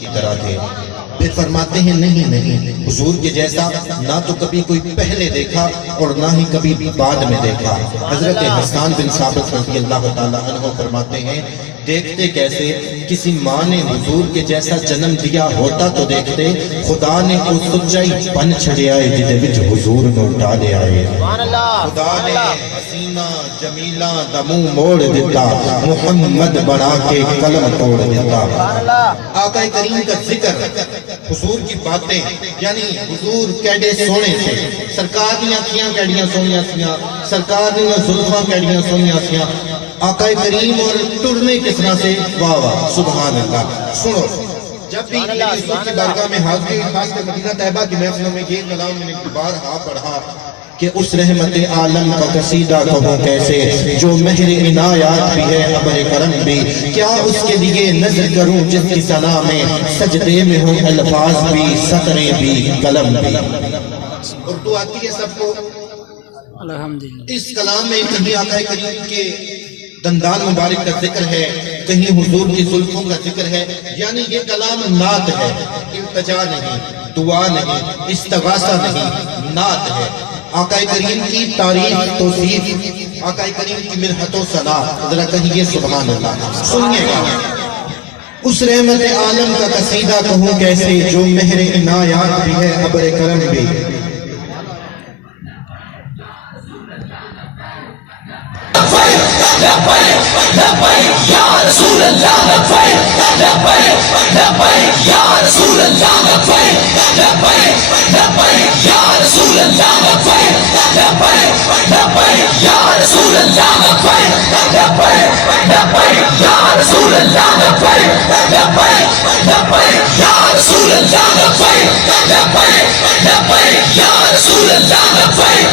کی طرح تھے. پھر فرماتے ہیں نہیں حضور کے جیسا نہ تو کبھی کوئی پہلے دیکھا اور نہ ہی کبھی بعد میں دیکھا. حضرت حسان بن ثابت رضی اللہ تعالیٰ عنہ فرماتے ہیں دیکھتے کیسے کسی ماں نے حضور کے جیسا جنم دیا ہوتا تو دیکھتے خدا نے کو سچائی بن چھڑے آئے جدے وچ حضور نو اٹھا لے آئے. خدا نے حسینہ جمیلہ دا منہ موڑ دیتا محمد بنا کے قلم توڑ دیتا. آقا کریم کا ذکر حضور کی باتیں یعنی حضور کیڑے سونے سے سرکار دی آنکھیاں کیڑیاں سونیاں سیاں سرکار دی زلفاں کیڑیاں سونیاں سیاں آقا کریم اور ٹرنے کس طرح سے واہ واہ سبحان اللہ. سنو جب بھی حضور کی بارگاہ میں حاضری خاص کر مدینہ طیبہ کی محفلوں میں یہ کلام میں نے بار پڑھا کہ اس رحمت عالم کا قصیدہ کہوں کیسے جو مہر عنایات بھی ہے ابر کرم بھی کیا اس کے لیے نظر کروں جس کی ثنا میں سجدے میں ہوں الفاظ بھی سطریں بھی قلم بھی. اردو آتی ہے سب کو الحمدللہ. اس کلام میں کہیں آقا کریم کے دندان مبارک کا ذکر ہے کہیں حضور کی زلفوں کا ذکر ہے یعنی یہ کلام نعت ہے التجا نہیں دعا نہیں استغاثہ نہیں نعت ہے. آقا کریم کی تعریف توصیف آقا کریم کی مرحت و ثنا ذرا کہیے سبحان اللہ. سنیے گا اس رحمت عالم کا قصیدہ کہوں کیسے جو مہر عنایات بھی ہے ابر کرم بھی. لبیک یا رسول اللہ لبیک لبیک یا رسول اللہ لبیک لبیک یا رسول اللہ لبیک لبیک یا رسول اللہ لبیک لبیک یا رسول اللہ لبیک لبیک یا رسول اللہ لبیک لبیک یا رسول اللہ لبیک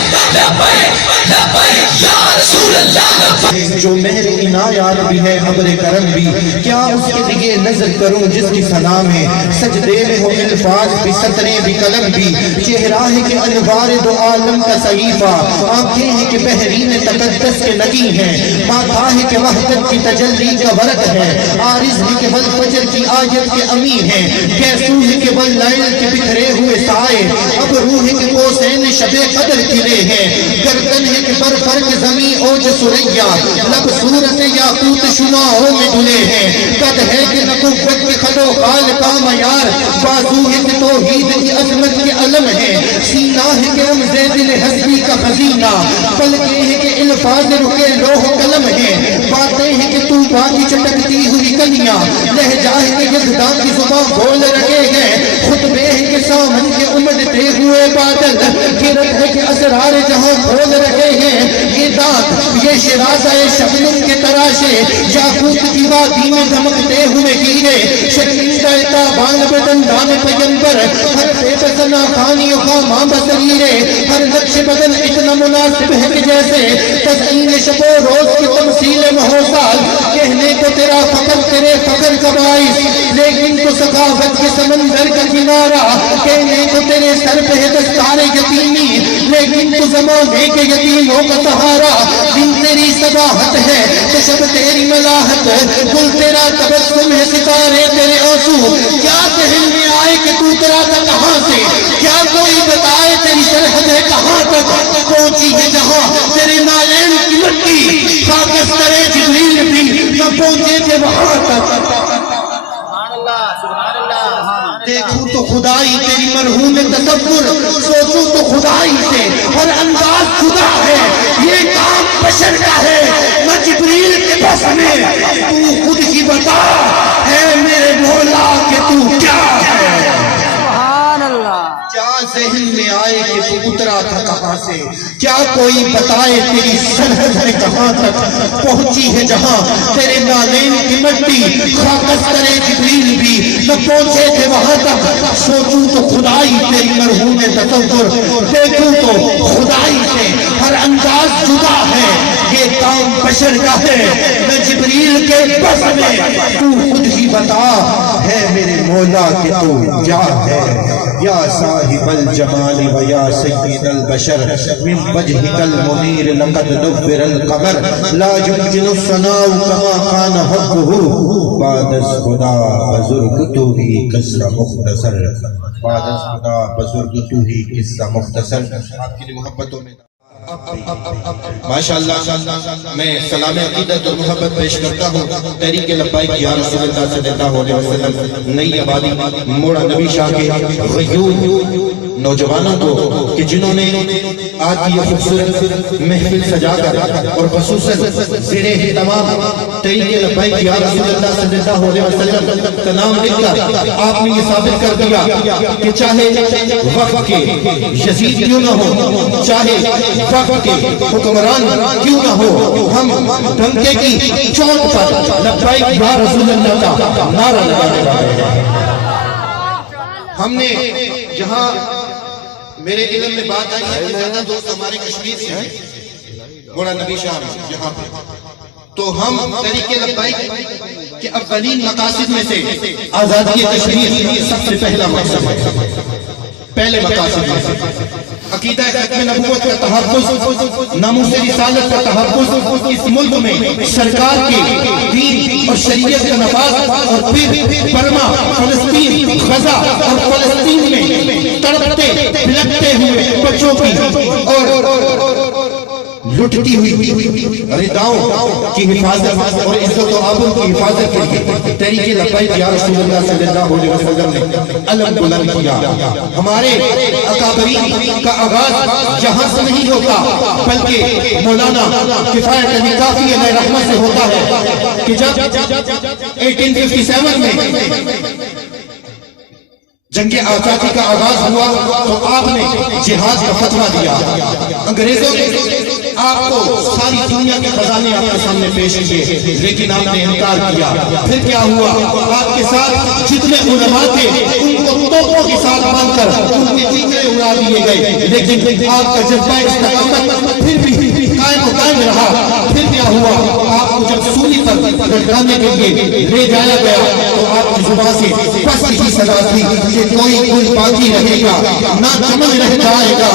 لبیک یا رسول اللہ لبیک. جو مہر عنایات بھی ہے ابر کرم بھی کیا اس کے لیے نظر کروں جس کی ثنا میں سجدے میں ہو الفاظ بھی سطریں بھی قلم بھی. چہرہ ہے کہ انوار دو عالم کا صحیفہ آنکھیں ہیں کہ بحرین تقدس کے نگی ہیں ماتھا ہے کہ وحدت کی تجلی کا ورق ہے عارض ہے کہ والفجر کی آیت کے امین ہیں کیسو ہے کہ واللیل کے بکھرے ہوئے سائے اب روح ہے کہ قوسین شب قدر کھلے ہیں گردن ہے کہ بر فرق زمین اوج سریا لب صورت یاقوت شماؤں میں دھلے ہیں قد ہے کہ نبوت کے خلو خال کا معیار بازو ہے کہ توحید کی عظمت کے علم ہے سینہ ہے کہ رمز دل حسبی کا خزینہ پلکیں ہے کہ الفاظ رکے لوح قلم ہے باتیں ہیں کہ طوبہ کی چٹکتی ہوئی کلیاں لہجہ ہے کہ یزداں کی زبان بول رکھے ہیں خطبے ہیں کہ سامن کے امڑتے ہوئے بادل گرت ہے کہ اسرار جہاں کھول رکھے ہیں یہ دانت یہ شرازہ شبنم کے تراشے یاقوت کی وادی میں دھمکتے ہوئے گیرے شرمندہ تابان بدندان پیغمبر ہر بے بسنا خانی خاماں بصریرے ہر نقش بدن اتنا مناسب ہے کہ جیسے تزئین شب و روز کی تمثیل محوسال کہنے کو تیرا فقر تیرے فقر کا باعث لیکن تو ثقافت کے سمندر کا کنارہ کہنے کو تیرے سر پہ ہے دستار یتیمی لیکن تو زمانے کے یتیموں کا سہارا دن تیری صباحت ہے تو شب تیری ملاحت گل تیرا تبسم ہے ستارے تیرے آنسو کیا ذہن میں آئے کہ تو تیرا تھا کہاں سے کیا کوئی بتائے تیری سرحد ہے کہاں تک پہنچی ہے جہاں تیرے نالین کی مٹی خاکس کرے جبریل بھی نہ پہنچے تھے وہاں تک. دیکھوں تو خدائی تیری مرحوم تصور سوچوں تو خدائی سے ہر انداز خدا ہے یہ کام بشر کا ہے نہ جبریل کے بس میں تو خود ہی بتا ہے میرے مولا کہ تو کیا ہے. کیا ذہن میں آئے کہ تو اترا تھا کہاں سے کیا کوئی بتائے تیری سرحد ہے کہاں تک پہنچی ہے جہاں تیرے نالین کی مٹی خاکس کرے جبریل بھی نہ پہنچے تھے وہاں تک سوچوں تو خدائی تیری مرحوم تصور دیکھوں تو خدائی سے ہر انداز جدا ہے یہ کام بشر کا ہے نہ جبریل کے بس میں تو خود ہی بتا ہے میرے مولا کہ تو کیا ہے. یا صاحب الجمال و یا سید البشر من بوجهك المنير لقد نور القمر لا يمكن الثناء كما كان حقه بعد از خدا بزرگ تو ہی قصہ مختصر بعد از خدا بزرگ تو ہی قصہ مختصر. آپ کی محبتوں میں ماشاءاللہ میں سلام عقیدت اور محبت پیش کرتا ہوں تحریک لبیک یا رسول اللہ صلی اللہ علیہ وسلم نئی آبادی موڑا نبی شاہ کے غیور نوجوانوں کو کہ جنہوں نے آج کی یہ خوبصورت محفل سجا کر اور خصوصاً زیر اہتمام تحریک لبیک یا رسول اللہ صلی اللہ علیہ وسلم کا نام لکھ کر آپ نے یہ ثابت کر دیا کہ چاہے وقت کے یزید کیوں نہ ہو چاہے وقت کے حکمران کیوں نہ ہو ہم ڈنکے کی چوٹ پر لبیک یا رسول اللہ کا نعرہ لگانے والے ہیں. ہم نے جہاں میرے علم میں بات آئی ہے کہ زیادہ دوست ہمارے کشمیر سے ہیں مولا نبی شاہ یہاں پہ تو ہم تحریک لبیک کے اولین مقاصد میں سے آزادی کشمیر سب سے پہلا مقصد ہے. پہلے مقاصد میں سے عقیدہ ختم نبوت کا تحفظ ناموس رسالت کا تحفظ اس ملک میں سرکار کے دین اور شریعت کا نفاذ اور پھر برما فلسطین غزہ اور فلسطین میں تڑپتے بلکتے ہوئے بچوں کی اور لٹتی ہوئی رداؤں کی حفاظت اور عزت و آبرو کی حفاظت کے لیے تحریک لبیک یا رسول اللہ صلی اللہ علیہ وسلم نے علم بلند کیا. ہمارے اکابرین کا آغاز جہاں سے نہیں ہوتا بلکہ مولانا کفایت علی کافی علیہ رحمت سے ہوتا ہے کہ جب 1857 میں جنگ آزادی کا آغاز ہوا تو آپ نے جہاد کا فتویٰ دیا. انگریزوں نے آپ کو ساری دنیا کے خزانے آپ کے سامنے پیش کیے لیکن آپ نے انکار کیا. پھر کیا ہوا آپ کے ساتھ جتنے علماء تھے ان کو توپوں کے ساتھ باندھ کر ان کے چیخے اڑا دیے گئے لیکن آپ کا جذبہ استقامت پھر بھی قائم و قائم رہا. پھر کیا ہوا آپ کو جب سولی پر لٹکانے کے لیے لے جایا گیا تو آپ کی زبان سے بس یہی سزا تھی کہ کوئی گل باقی رہے گا نہ چمن رہ جائے گا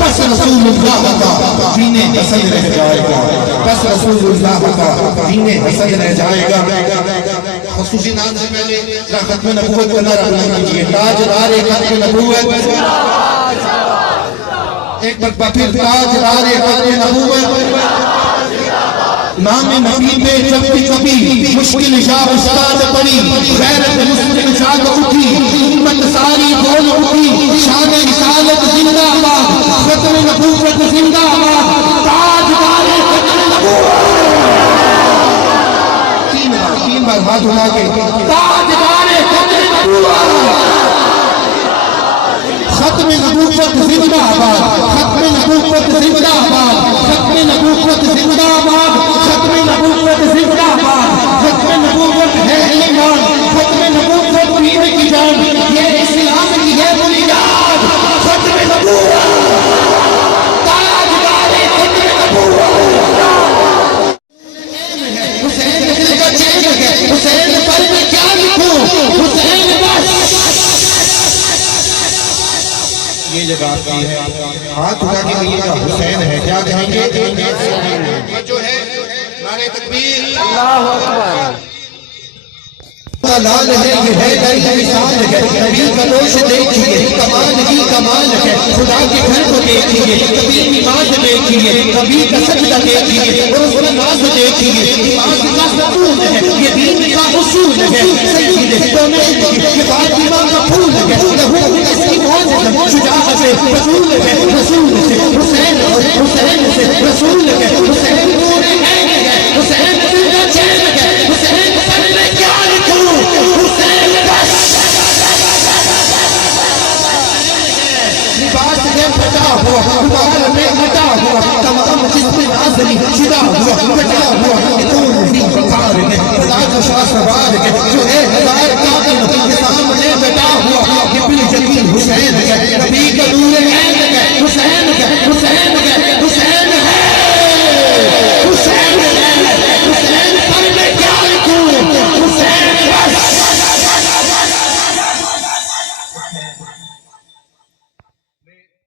بس رسول اللہ کا دین حسن رہ جائے گا بس رسول اللہ کا دین حسن رہ جائے گا. خصوصی نام سے پہلے ختم نبوت کا نعرہ بلند کیجیے تاجدار ختم نبوت ایک مرتبہ پھر تاجدار ختم نبوت. نام نبی پہ جب بھی کبھی مشکل شاہ استاد پڑی غیرت مسلم جاگ اٹھی امت ساری بول اٹھی شان رسالت زندہ آباد ختم نبوت زندہ آباد تاجدار ختم نبوت. تین بار ہاتھ اٹھا کے تاجدار ختم نبوت ختم نبوت زندہ آباد ختم نبوت زندہ آباد ختم نبوت زندہ آباد ختم نبوت زندہ آباد ختم نبوت ہے ایمان ختم نبوت دین کی جان یہ اسلام کی ہے بنیاد ختم نبوت تاجدار ختم نبوت. حسین دل کا چین ہے حسین پر میں کیا لکھوں حسین بس یہ جگہ آپ کی ہے ہاتھ اٹھا کے کہیے گا حسین ہے کیا کہیں گے جو ہے نعرہ تکبیر اللہ اکبر. لال ہے یہ ہے در کی مثال ہے نبی کا نوش دیکھیے کمال ہی کمال ہے خدا کے گھر کو دیکھیے کبھی نماز دیکھیے کبھی کا سجدہ دیکھیے اور اس کا ناز دیکھیے نماز کا ستون ہے یہ دین کا اصول ہے سید کونین یہ فاطمہ کا پھول ہے لہو اس کی موج ہے شجاعت سے رسول ہے رسول سے حسین سے رسول ہے حسین نور عین ہے حسین دل کا چین ہے حسین پر میں کیا لکھوں حسین بس. لباس میں پھٹا ہوا بال میں ہٹا ہوا تمام جسم نازلی شدہ ہوا بٹا ہوا اتون بھی بخار ہے خدا کا شاہ سوار ہے جو ہے